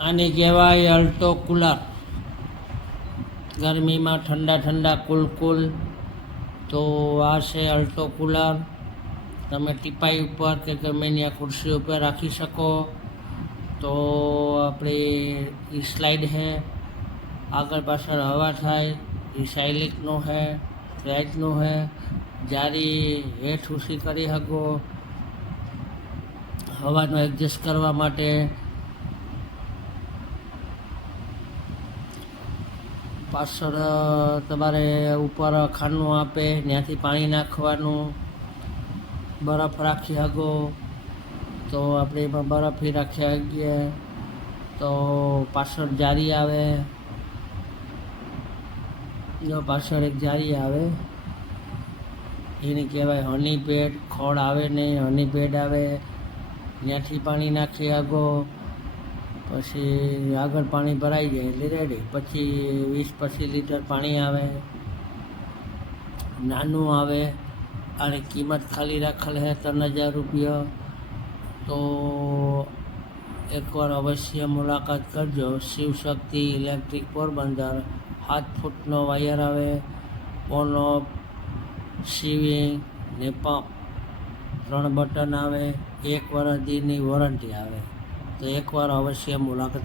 આને કહેવાય Alto cooler. ગરમીમાં ઠંડા ઠંડા કુલ. તો આ છે અલ્ટો કુલર. તમે ટીપાઈ ઉપર કે ગમે ત્યાં ખુરશી ઉપર રાખી શકો. તો આપણે એ સ્લાઇડ છે, આગળ પાછળ હવા થાય. એ સાયલિકનો છે, ફ્લાઇટનો છે. જારી હેઠ ઊંચી કરી શકો હવાનો એડજસ્ટ કરવા માટે. પાછળ તમારે ઉપર ખાનું આપે, ત્યાંથી પાણી નાખવાનું. બરફ રાખી શકો તો આપણે એમાં બરફ રાખી શકીએ. તો પાછળ જારી આવે, જો પાછળ એક જારી આવે, એને કહેવાય હની પેડ. ખોળ આવે નહીં, હની પેડ આવે. ત્યાંથી પાણી નાખી શકો. પછી આગળ પાણી ભરાઈ જાય એટલે રેડી. પછી 20-25 લીટર પાણી આવે. નાનું આવે. આની કિંમત ખાલી રાખેલ છે 3000 રૂપિયા. તો એકવાર અવશ્ય મુલાકાત કરજો. શિવશક્તિ ઇલેક્ટ્રિક પોરબંદર. 7 ફૂટનો વાયર આવે, ઓન ઓફ, સીવિંગ ને પંપ. 3 બટન આવે. 1 વર્ષ દીની વોરંટી આવે. તો એકવાર અવશ્ય મુલાકાત